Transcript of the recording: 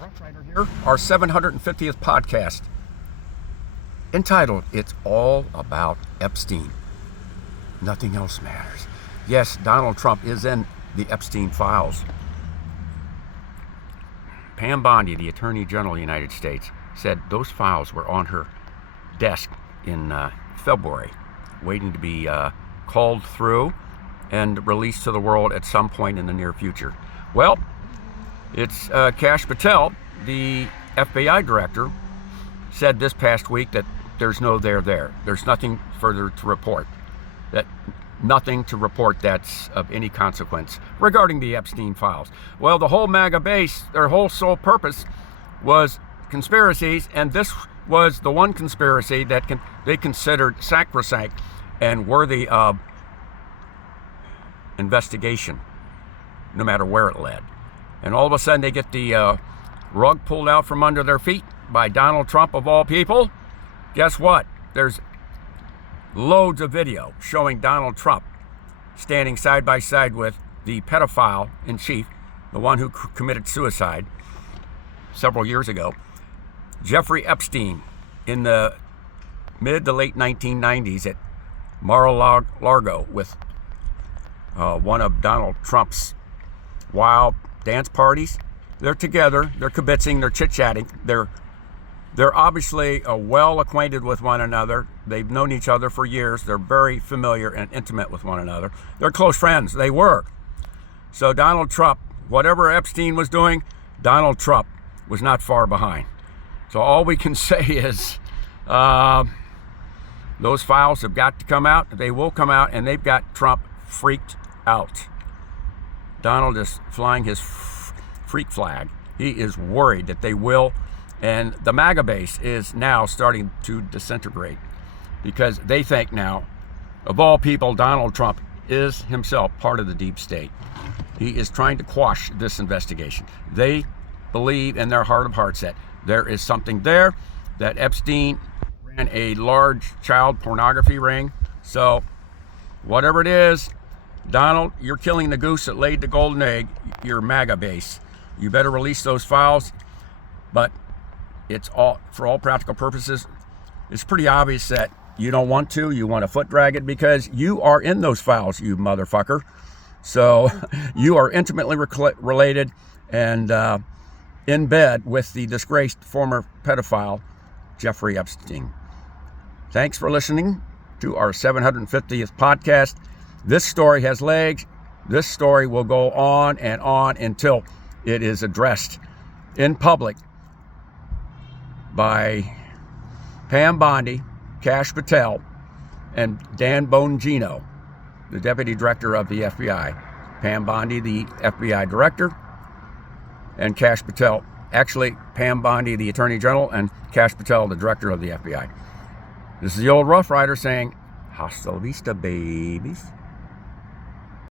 RuFF-RydRR here, our 750th podcast, entitled, It's All About Epstein. Nothing else matters. Yes, Donald Trump is in the Epstein files. Pam Bondi, the Attorney General of the United States, said those files were on her desk in February, waiting to be called through and released to the world at some point in the near future. Well, it's Kash Patel, the FBI director, said this past week that there's no there. There's nothing further to report. Nothing to report that's of any consequence regarding the Epstein files. Well, the whole MAGA base, their whole sole purpose was conspiracies, and this was the one conspiracy that they considered sacrosanct and worthy of investigation, no matter where it led. And all of a sudden they get the rug pulled out from under their feet by Donald Trump, of all people. Guess what? There's loads of video showing Donald Trump standing side by side with the pedophile in chief, the one who committed suicide several years ago, Jeffrey Epstein, in the mid to late 1990s at Mar-a-Lago with one of Donald Trump's wild dance parties. They're together, they're kibitzing, they're chit-chatting, they're obviously well acquainted with one another. They've known each other for years. They're very familiar and intimate with one another. They're close friends. They were. So Donald Trump, whatever Epstein was doing, Donald Trump was not far behind. So all we can say is those files have got to come out. They will come out, and they've got Trump freaked out. Donald is flying his freak flag. He is worried that they will. And the MAGA base is now starting to disintegrate because they think now, of all people, Donald Trump is himself part of the deep state. He is trying to quash this investigation. They believe in their heart of hearts that there is something there, that Epstein ran a large child pornography ring. So whatever it is, Donald, you're killing the goose that laid the golden egg, your MAGA base. You better release those files. But it's all, for all practical purposes, it's pretty obvious that you don't want to. You want to foot drag it because you are in those files, you motherfucker. So you are intimately related and in bed with the disgraced former pedophile, Jeffrey Epstein. Thanks for listening to our 750th podcast. This story has legs. This story will go on and on until it is addressed in public by Pam Bondi, Kash Patel, and Dan Bongino, the Deputy Director of the FBI. Pam Bondi, the FBI Director, and Kash Patel, actually Pam Bondi, the Attorney General, and Kash Patel, the Director of the FBI. This is the old Rough Rider saying, hasta la vista, babies.